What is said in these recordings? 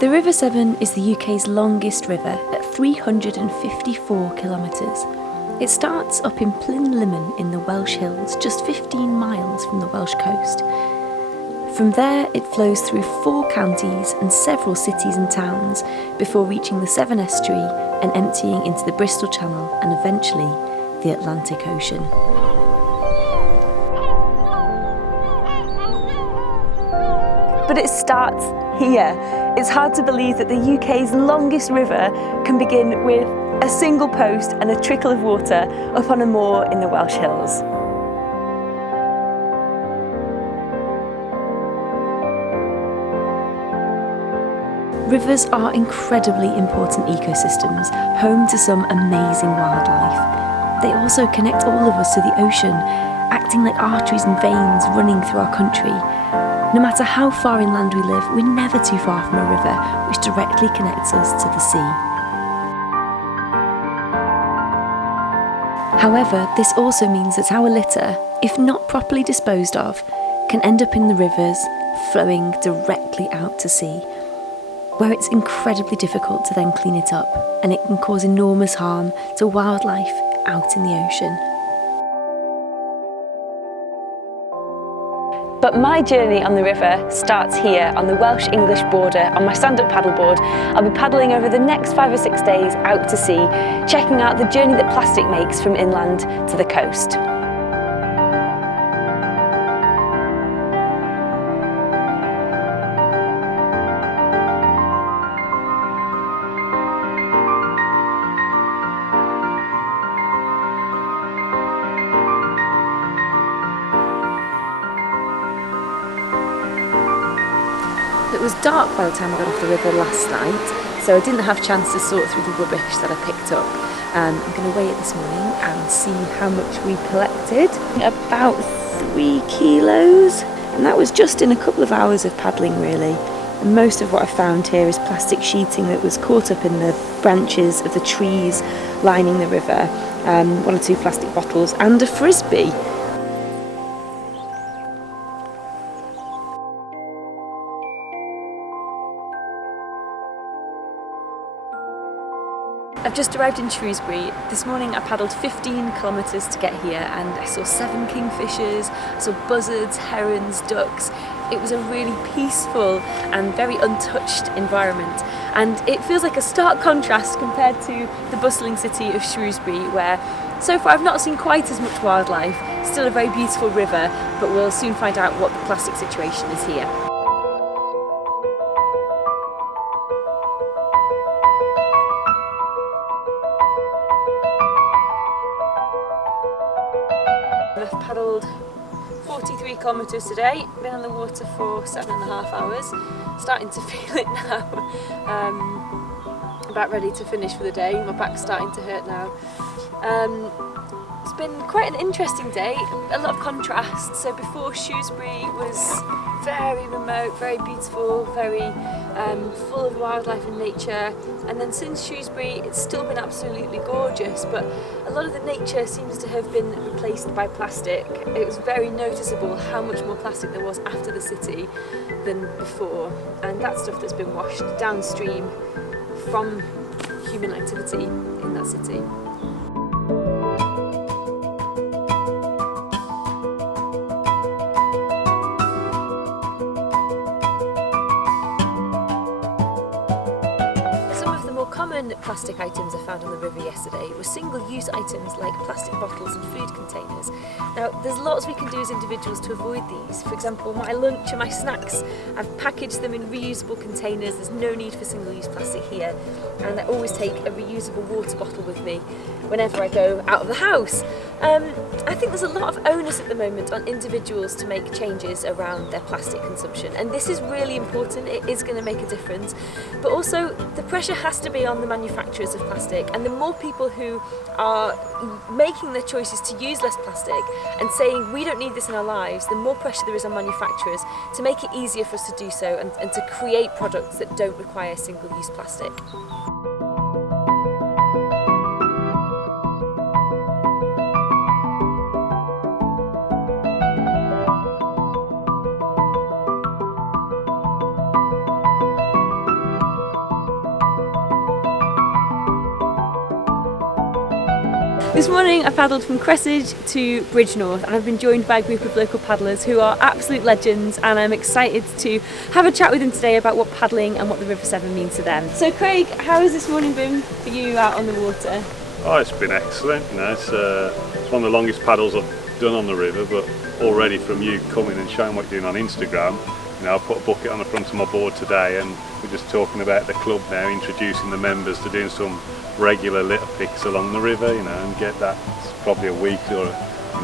The River Severn is the UK's longest river at 354 kilometres. It starts up in Plynlimmon in the Welsh Hills, just 15 miles from the Welsh coast. From there it flows through 4 counties and several cities and towns before reaching the Severn estuary and emptying into the Bristol Channel and eventually the Atlantic Ocean. But it starts here. It's hard to believe that the UK's longest river can begin with a single post and a trickle of water up on a moor in the Welsh Hills. Rivers are incredibly important ecosystems, home to some amazing wildlife. They also connect all of us to the ocean, acting like arteries and veins running through our country. No matter how far inland we live, we're never too far from a river, which directly connects us to the sea. However, this also means that our litter, if not properly disposed of, can end up in the rivers, flowing directly out to sea, where it's incredibly difficult to then clean it up, and it can cause enormous harm to wildlife out in the ocean. But my journey on the river starts here on the Welsh-English border on my stand-up paddleboard. I'll be paddling over the next 5 or 6 days out to sea, checking out the journey that plastic makes from inland to the coast. It was dark by the time I got off the river last night, so I didn't have a chance to sort through the rubbish that I picked up. I'm going to weigh it this morning and see how much we collected. About 3 kilos, and that was just in a couple of hours of paddling really. And most of what I found here is plastic sheeting that was caught up in the branches of the trees lining the river, 1 or 2 plastic bottles and a frisbee. I've just arrived in Shrewsbury. This morning I paddled 15 kilometres to get here and I saw 7 kingfishers, I saw buzzards, herons, ducks. It was a really peaceful and very untouched environment, and it feels like a stark contrast compared to the bustling city of Shrewsbury, where so far I've not seen quite as much wildlife. Still a very beautiful river, but we'll soon find out what the plastic situation is here. I've paddled 43 kilometres today, been on the water for 7.5 hours, starting to feel it now. About ready to finish for the day, my back's starting to hurt now. It's been quite an interesting day, a lot of contrast. So before, Shrewsbury was very remote, very beautiful, very full of wildlife and nature, and then since Shrewsbury it's still been absolutely gorgeous, but a lot of the nature seems to have been replaced by plastic. It was very noticeable how much more plastic there was after the city than before, and that's stuff that's been washed downstream from human activity in that city. Common plastic items I found on the river yesterday were single-use items like plastic bottles and food containers. Now, there's lots we can do as individuals to avoid these. For example, my lunch and my snacks, I've packaged them in reusable containers. There's no need for single-use plastic here, and I always take a reusable water bottle with me whenever I go out of the house. I think there's a lot of onus at the moment on individuals to make changes around their plastic consumption, and this is really important. It is going to make a difference, but also the pressure has to be on the manufacturers of plastic, and the more people who are making their choices to use less plastic and saying we don't need this in our lives, the more pressure there is on manufacturers to make it easier for us to do so and to create products that don't require single-use plastic. This morning I paddled from Cressid to Bridgenorth, and I've been joined by a group of local paddlers who are absolute legends, and I'm excited to have a chat with them today about what paddling and what the River Severn means to them. So Craig, how has this morning been for you out on the water? Oh, it's been excellent. You know, it's one of the longest paddles I've done on the river, but already from you coming and showing what you're doing on Instagram, you know, I put a bucket on the front of my board today, and we're just talking about the club now, introducing the members to doing some regular litter picks along the river, you know, and get that. It's probably a weekly or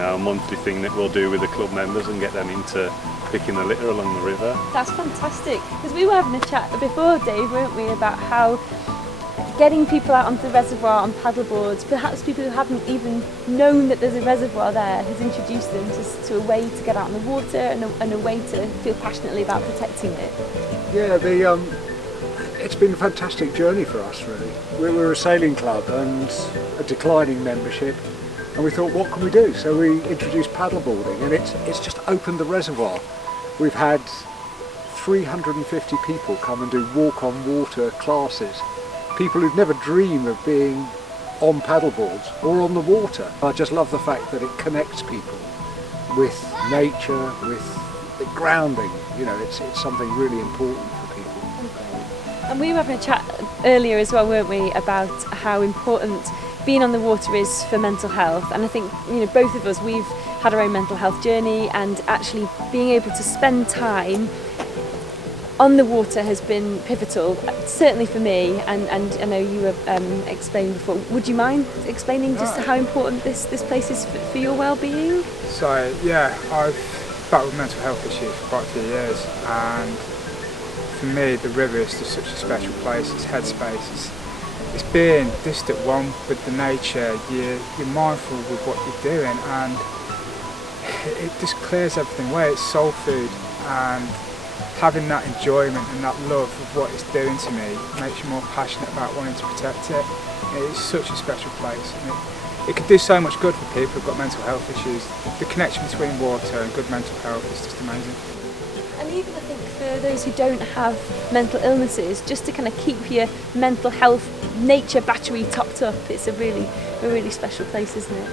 a monthly thing that we'll do with the club members and get them into picking the litter along the river. That's fantastic, because we were having a chat before, Dave, weren't we, about how getting people out onto the reservoir on paddleboards, perhaps people who haven't even known that there's a reservoir there, has introduced them to a way to get out on the water and a way to feel passionately about protecting it. Yeah, it's been a fantastic journey for us, really. We're a sailing club and a declining membership, and we thought, what can we do? So we introduced paddleboarding, and it's just opened the reservoir. We've had 350 people come and do walk on water classes. People who'd never dream of being on paddleboards or on the water. I just love the fact that it connects people with nature, with the grounding. You know, it's something really important for people. And we were having a chat earlier as well, weren't we, about how important being on the water is for mental health. And I think, you know, both of us, we've had our own mental health journey, and actually being able to spend time on the water has been pivotal, certainly for me, and I know you were explaining before. Would you mind explaining just how important this place is for your well-being? So yeah, I've battled with mental health issues for quite a few years, and for me the river is just such a special place. It's headspace, it's being just at one with the nature. You're mindful with what you're doing, and it just clears everything away. It's soul food, and having that enjoyment and that love of what it's doing to me makes you more passionate about wanting to protect it. It's such a special place, and it could do so much good for people who've got mental health issues. The connection between water and good mental health is just amazing. And even I think for those who don't have mental illnesses, just to kind of keep your mental health nature battery topped up, it's a really special place, isn't it?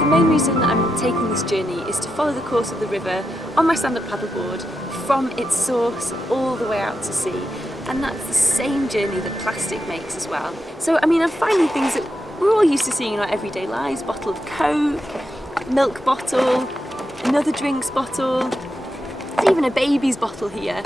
The main reason I'm taking this journey is to follow the course of the river on my stand-up paddleboard from its source all the way out to sea, and that's the same journey that plastic makes as well. So I mean, I'm finding things that we're all used to seeing in our everyday lives: bottle of Coke, milk bottle, another drinks bottle, there's even a baby's bottle here.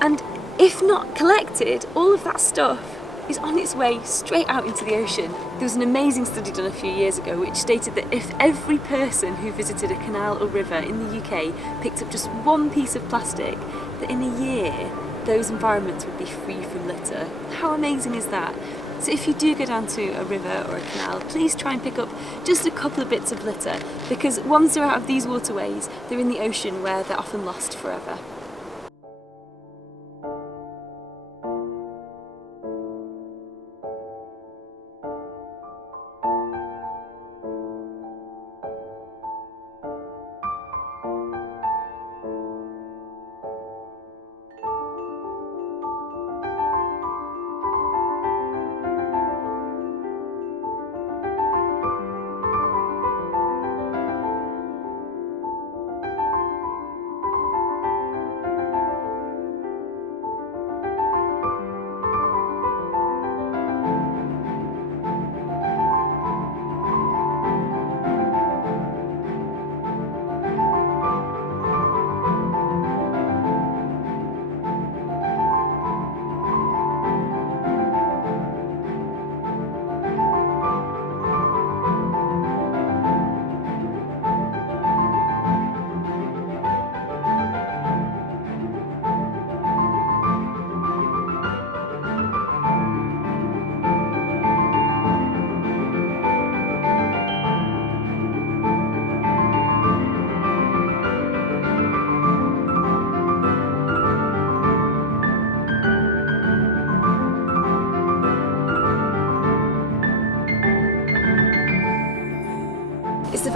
And if not collected, all of that stuff is on its way straight out into the ocean. There was an amazing study done a few years ago which stated that if every person who visited a canal or river in the UK picked up just one piece of plastic, that in a year those environments would be free from litter. How amazing is that? So if you do go down to a river or a canal, please try and pick up just a couple of bits of litter, because once they're out of these waterways, they're in the ocean where they're often lost forever.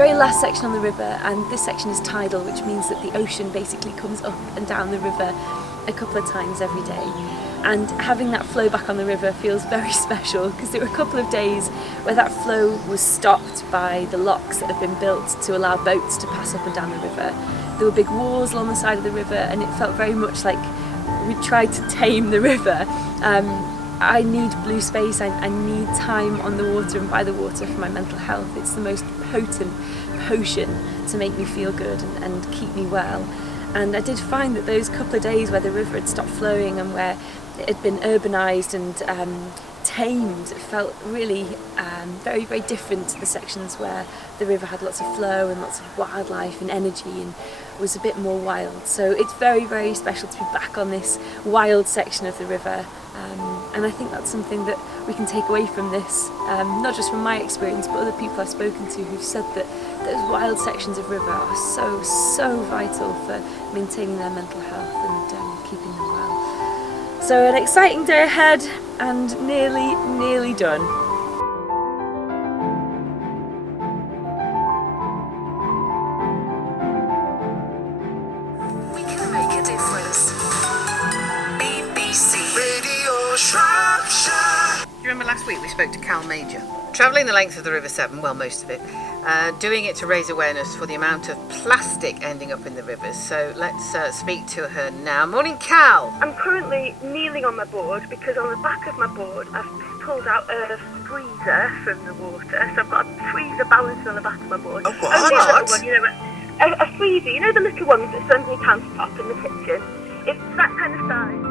very last section on the river, and this section is tidal, which means that the ocean basically comes up and down the river a couple of times every day. And having that flow back on the river feels very special, because there were a couple of days where that flow was stopped by the locks that have been built to allow boats to pass up and down the river. There were big walls along the side of the river, and it felt very much like we tried to tame the river. I need blue space, I need time on the water and by the water for my mental health. It's the most potent potion to make me feel good and keep me well. And I did find that those couple of days where the river had stopped flowing and where it had been urbanised and tamed, it felt really very, very different to the sections where the river had lots of flow and lots of wildlife and energy and was a bit more wild. So it's very, very special to be back on this wild section of the river. And I think that's something that we can take away from this, not just from my experience, but other people I've spoken to who've said that those wild sections of river are so, so vital for maintaining their mental health and keeping them well. So an exciting day ahead and nearly done. We can make a difference. BBC Radio Shropshire. Do you remember last week we spoke to Cal Major? Travelling the length of the River Severn, well, most of it, doing it to raise awareness for the amount of plastic ending up in the rivers. So let's speak to her now. Morning, Cal. I'm currently kneeling on my board because on the back of my board I've pulled out a freezer from the water. So I've got a freezer balanced on the back of my board. A what? Only a little one, you know, a freezer, you know the little ones that stand on your countertop in the kitchen? It's that kind of size.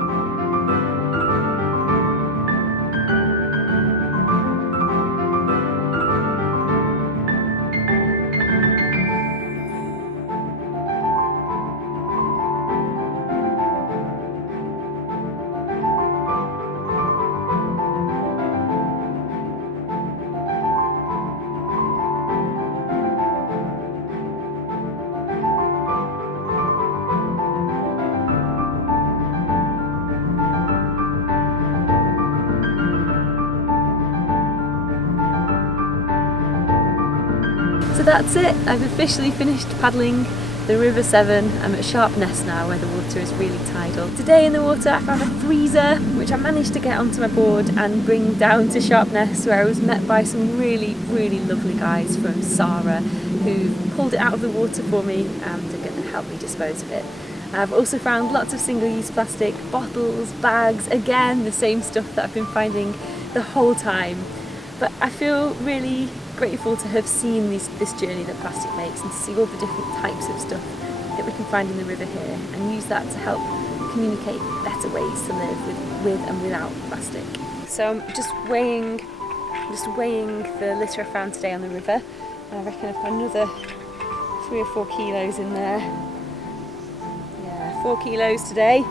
So that's it, I've officially finished paddling the River Severn. I'm at Sharpness now, where the water is really tidal. Today in the water I found a freezer which I managed to get onto my board and bring down to Sharpness, where I was met by some really, really lovely guys from Sarah who pulled it out of the water for me and are going to help me dispose of it. I've also found lots of single-use plastic, bottles, bags, again the same stuff that I've been finding the whole time. But I feel really grateful to have seen this journey that plastic makes and to see all the different types of stuff that we can find in the river here and use that to help communicate better ways to live with and without plastic. So I'm just weighing the litter I found today on the river. I reckon I've got another 3 or 4 kilos in there. Yeah, 4 kilos today,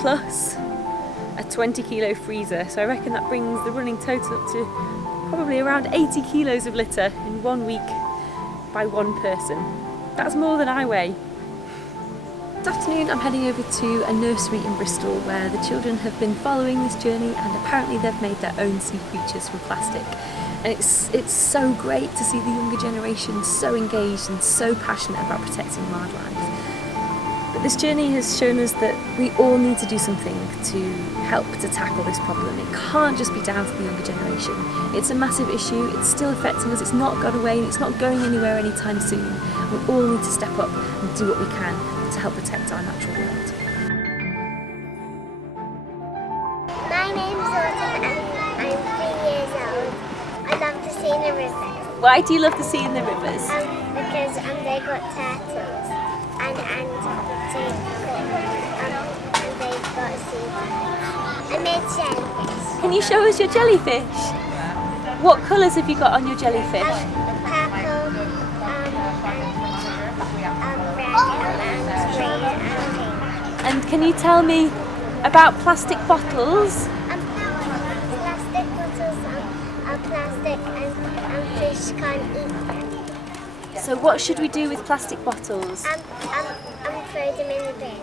plus a 20 kilo freezer. So I reckon that brings the running total up to probably around 80 kilos of litter in 1 week by one person. That's more than I weigh. This afternoon I'm heading over to a nursery in Bristol where the children have been following this journey and apparently they've made their own sea creatures from plastic. And it's so great to see the younger generation so engaged and so passionate about protecting wildlife. But this journey has shown us that we all need to do something to help to tackle this problem. It can't just be down to the younger generation. It's a massive issue, it's still affecting us, it's not gone away and it's not going anywhere anytime soon. We all need to step up and do what we can to help protect our natural world. My name's Autumn and I'm 3 years old. I love the sea in the rivers. Why do you love the sea and the rivers? Because they got turtles and they've got seabirds. I made jellyfish. Can you show us your jellyfish? What colours have you got on your jellyfish? Purple, red, and green and pink. And can you tell me about plastic bottles? Plastic bottles are plastic and fish can't eat them. So what should we do with plastic bottles? Throw them in the bin.